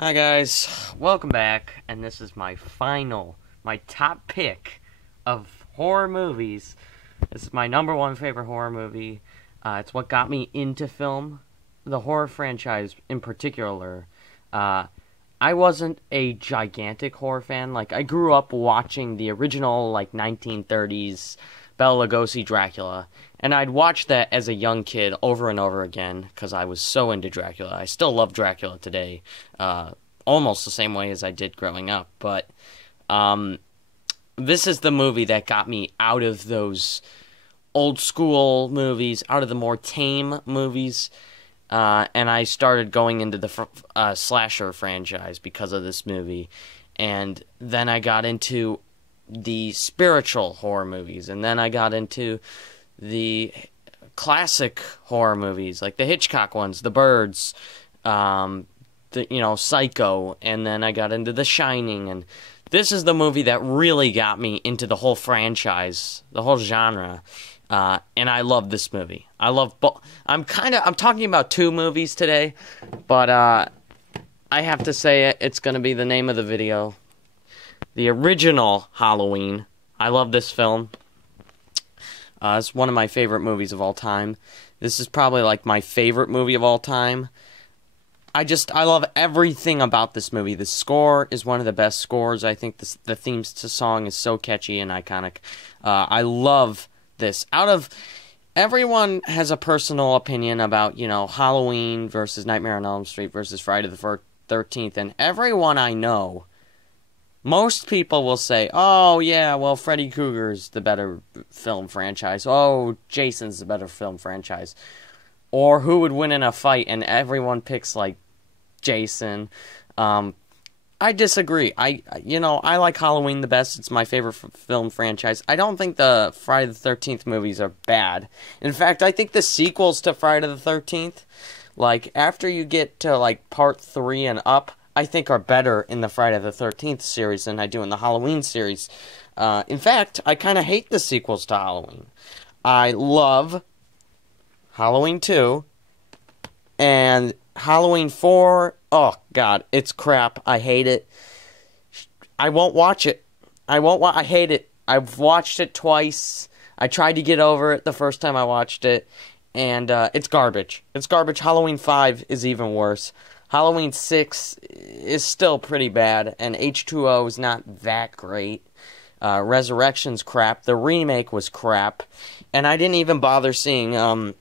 Hi guys, welcome back, and this is my top pick of horror movies. This is my number one favorite horror movie. It's what got me into film, the horror franchise in particular. I wasn't a gigantic horror fan. Like, I grew up watching the original, 1930s Bela Lugosi Dracula, and I'd watch that as a young kid over and over again because I was so into Dracula. I still love Dracula today, almost the same way as I did growing up. But this is the movie that got me out of those old school movies, out of the more tame movies, and I started going into the slasher franchise because of this movie. And then I got into the spiritual horror movies, and then I got into the classic horror movies, like the Hitchcock ones, The Birds, Psycho, and then I got into The Shining, and this is the movie that really got me into the whole franchise, the whole genre, and I love this movie. I love both. I'm talking about two movies today, but I have to say it's going to be the name of the video. The original Halloween. I love this film. It's one of my favorite movies of all time. This is probably my favorite movie of all time. I love everything about this movie. The score is one of the best scores. I think the theme song is so catchy and iconic. I love this. Everyone has a personal opinion about, Halloween versus Nightmare on Elm Street versus Friday the 13th, and everyone I know, most people will say, oh, yeah, well, Freddy Krueger's the better film franchise. Oh, Jason's the better film franchise. Or who would win in a fight, and everyone picks, Jason. I disagree. I like Halloween the best. It's my favorite film franchise. I don't think the Friday the 13th movies are bad. In fact, I think the sequels to Friday the 13th, after you get to, part 3 and up, I think are better in the Friday the 13th series than I do in the Halloween series. In fact, I kind of hate the sequels to Halloween. I love Halloween 2 and Halloween 4. Oh, God, it's crap. I hate it. I won't watch it. I hate it. I've watched it twice. I tried to get over it the first time I watched it, and it's garbage. It's garbage. Halloween 5 is even worse. Halloween 6 is still pretty bad, and H2O is not that great. Resurrection's crap. The remake was crap. And I didn't even bother seeing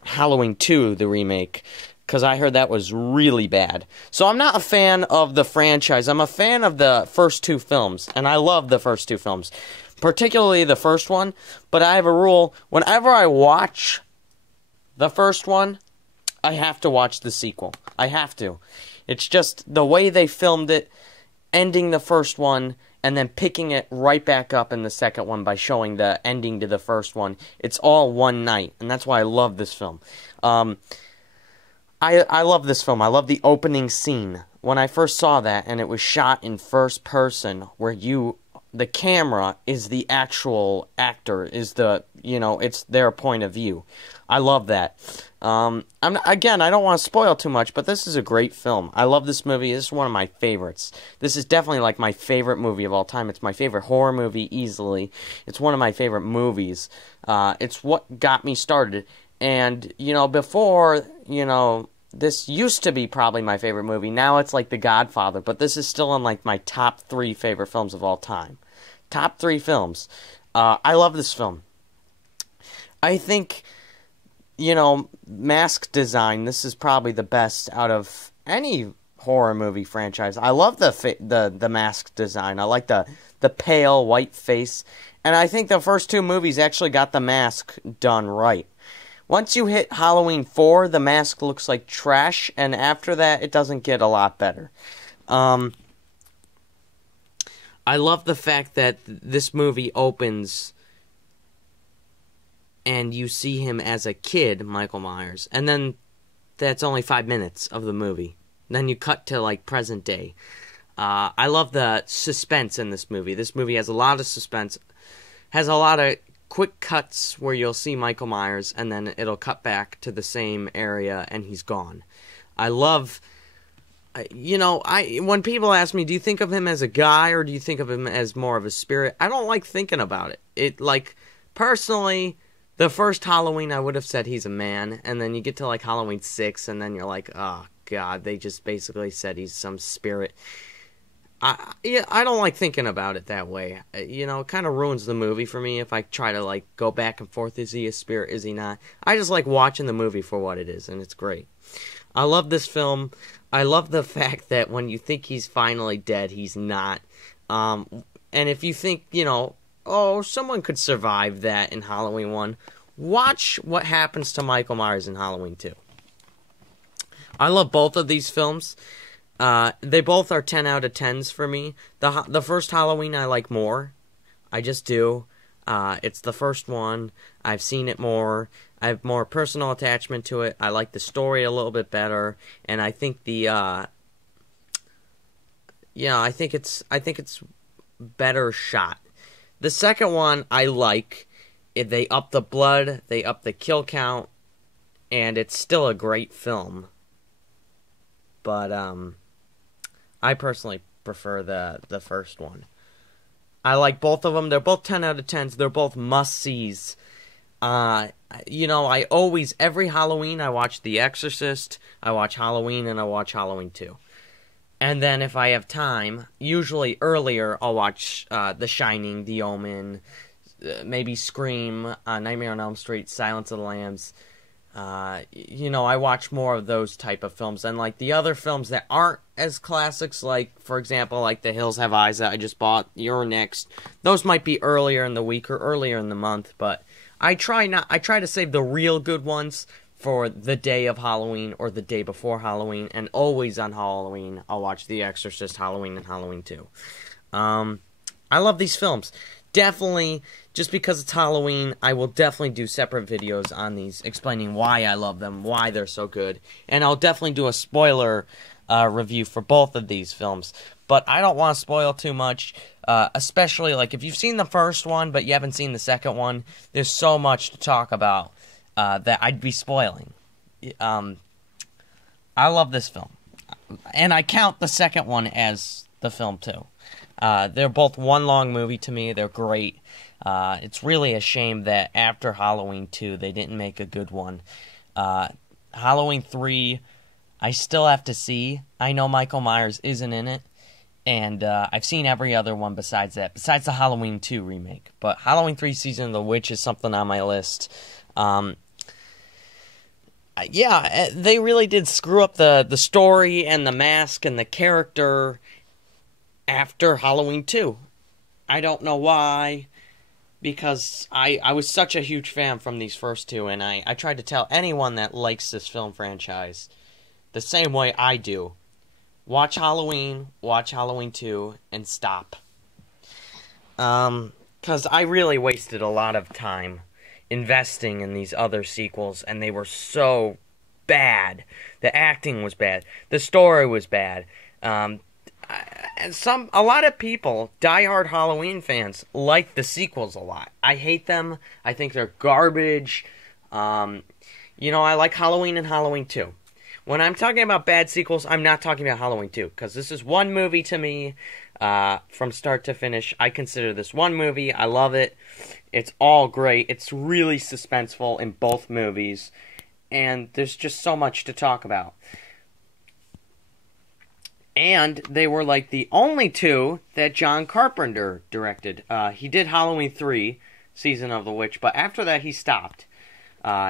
Halloween 2, the remake, because I heard that was really bad. So I'm not a fan of the franchise. I'm a fan of the first two films, and I love the first two films, particularly the first one. But I have a rule. Whenever I watch the first one, I have to watch the sequel. I have to. It's just the way they filmed it, ending the first one, and then picking it right back up in the second one by showing the ending to the first one. It's all one night, and that's why I love this film. I love this film. I love the opening scene. When I first saw that, and it was shot in first person, where the camera is the actual actor, it's their point of view. I love that. I don't want to spoil too much, but this is a great film. I love this movie. This is one of my favorites. This is definitely my favorite movie of all time. It's my favorite horror movie easily. It's one of my favorite movies. It's what got me started. And, before, this used to be probably my favorite movie. Now it's The Godfather, but this is still in my top 3 favorite films of all time. Top 3 films. I love this film. I think, mask design, this is probably the best out of any horror movie franchise. I love the mask design. I like the pale white face. And I think the first two movies actually got the mask done right. Once you hit Halloween 4, the mask looks like trash, and after that, it doesn't get a lot better. I love the fact that this movie opens and you see him as a kid, Michael Myers, and then that's only 5 minutes of the movie. Then you cut to, present day. I love the suspense in this movie. This movie has a lot of suspense, has a lot of quick cuts where you'll see Michael Myers, and then it'll cut back to the same area, and he's gone. I love when people ask me, do you think of him as a guy or do you think of him as more of a spirit? I don't like thinking about it. Personally, the first Halloween, I would have said he's a man, and then you get to, like, Halloween 6, and then you're like, oh, God, they just basically said he's some spirit. I don't like thinking about it that way. It kind of ruins the movie for me if I try to, like, go back and forth. Is he a spirit? Is he not? I just like watching the movie for what it is, and it's great. I love this film. I love the fact that when you think he's finally dead, he's not. And if you think, someone could survive that in Halloween 1, watch what happens to Michael Myers in Halloween 2. I love both of these films. They both are 10 out of 10s for me. The first Halloween I like more. I just do. It's the first one. I've seen it more. I have more personal attachment to it. I like the story a little bit better, and I think I think it's better shot. The second one I like. They up the blood, they up the kill count, and it's still a great film. But I personally prefer the first one. I like both of them. They're both 10 out of 10s. They're both must-sees. Every Halloween I watch The Exorcist, I watch Halloween, and I watch Halloween 2. And then if I have time, usually earlier, I'll watch The Shining, The Omen, maybe Scream, Nightmare on Elm Street, Silence of the Lambs. I watch more of those type of films. And, like, the other films that aren't as classics, like, for example, like The Hills Have Eyes that I just bought, You're Next. Those might be earlier in the week or earlier in the month, but I try to save the real good ones for the day of Halloween or the day before Halloween, and always on Halloween, I'll watch The Exorcist, Halloween, and Halloween 2. I love these films. Definitely, just because it's Halloween, I will definitely do separate videos on these, explaining why I love them, why they're so good, and I'll definitely do a spoiler review for both of these films. But I don't want to spoil too much, especially, like, if you've seen the first one, but you haven't seen the second one, there's so much to talk about that I'd be spoiling. I love this film. And I count the second one as the film, too. They're both one long movie to me. They're great. It's really a shame that after Halloween 2, they didn't make a good one. Halloween 3, I still have to see. I know Michael Myers isn't in it. And I've seen every other one besides that, besides the Halloween 2 remake. But Halloween 3 Season of the Witch is something on my list. They really did screw up the story and the mask and the character after Halloween 2. I don't know why, because I was such a huge fan from these first two, and I tried to tell anyone that likes this film franchise the same way I do. Watch Halloween 2, and stop. Because I really wasted a lot of time investing in these other sequels, and they were so bad. The acting was bad. The story was bad. And a lot of people, diehard Halloween fans, like the sequels a lot. I hate them. I think they're garbage. I like Halloween and Halloween 2. When I'm talking about bad sequels, I'm not talking about Halloween 2, because this is one movie to me, from start to finish. I consider this one movie. I love it. It's all great. It's really suspenseful in both movies, and there's just so much to talk about. And they were like the only two that John Carpenter directed. He did Halloween 3, Season of the Witch, but after that he stopped.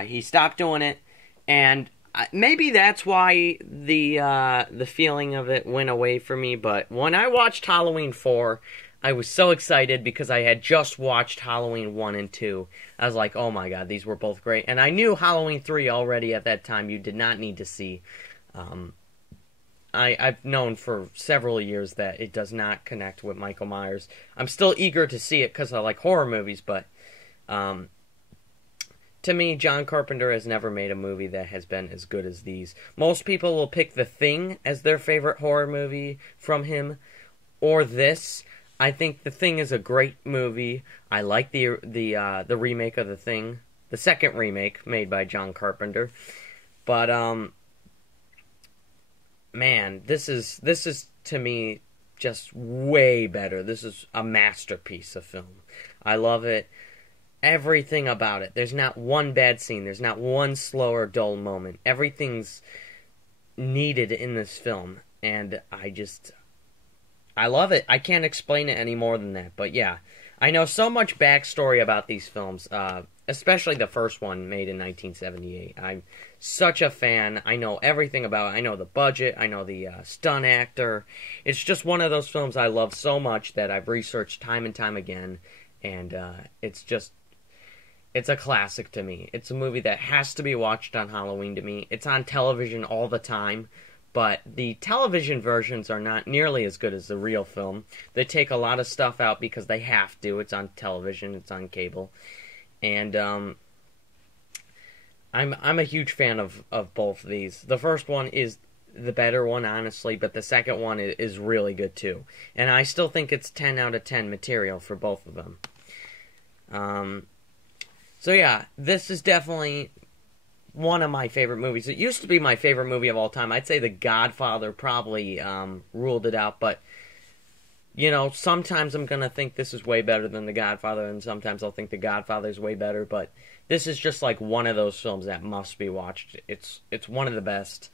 He stopped doing it, and maybe that's why the feeling of it went away from me. But when I watched Halloween 4, I was so excited because I had just watched Halloween 1 and 2. I was like, oh my god, these were both great. And I knew Halloween 3 already at that time you did not need to see. I've known for several years that it does not connect with Michael Myers. I'm still eager to see it because I like horror movies, but to me, John Carpenter has never made a movie that has been as good as these. Most people will pick The Thing as their favorite horror movie from him, or this. I think The Thing is a great movie. I like the remake of The Thing, the second remake made by John Carpenter. But man, this is to me just way better. This is a masterpiece of film. I love it. Everything about it. There's not one bad scene. There's not one slow or dull moment. Everything's needed in this film, and I love it. I can't explain it any more than that. But yeah, I know so much backstory about these films, especially the first one made in 1978. I'm such a fan. I know everything about it. I know the budget. I know the stunt actor. It's just one of those films I love so much that I've researched time and time again. And it's a classic to me. It's a movie that has to be watched on Halloween to me. It's on television all the time. But the television versions are not nearly as good as the real film. They take a lot of stuff out because they have to. It's on television. It's on cable. And I'm a huge fan of both of these. The first one is the better one, honestly, but the second one is really good too. And I still think it's 10 out of 10 material for both of them. So yeah, this is definitely one of my favorite movies. It used to be my favorite movie of all time. I'd say The Godfather probably ruled it out, but you know, sometimes I'm going to think this is way better than The Godfather, and sometimes I'll think The Godfather is way better, but this is just like one of those films that must be watched. It's one of the best.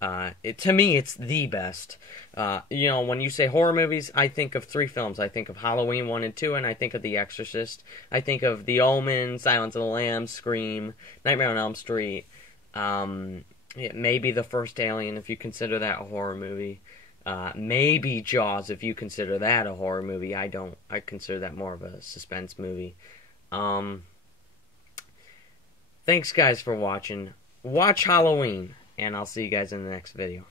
To me, it's the best. You know, when you say horror movies, I think of three films. I think of Halloween 1 and 2, and I think of The Exorcist. I think of The Omen, Silence of the Lambs, Scream, Nightmare on Elm Street. Maybe The First Alien, if you consider that a horror movie. Maybe Jaws, if you consider that a horror movie. I don't. I consider that more of a suspense movie. Thanks, guys, for watching. Watch Halloween, and I'll see you guys in the next video.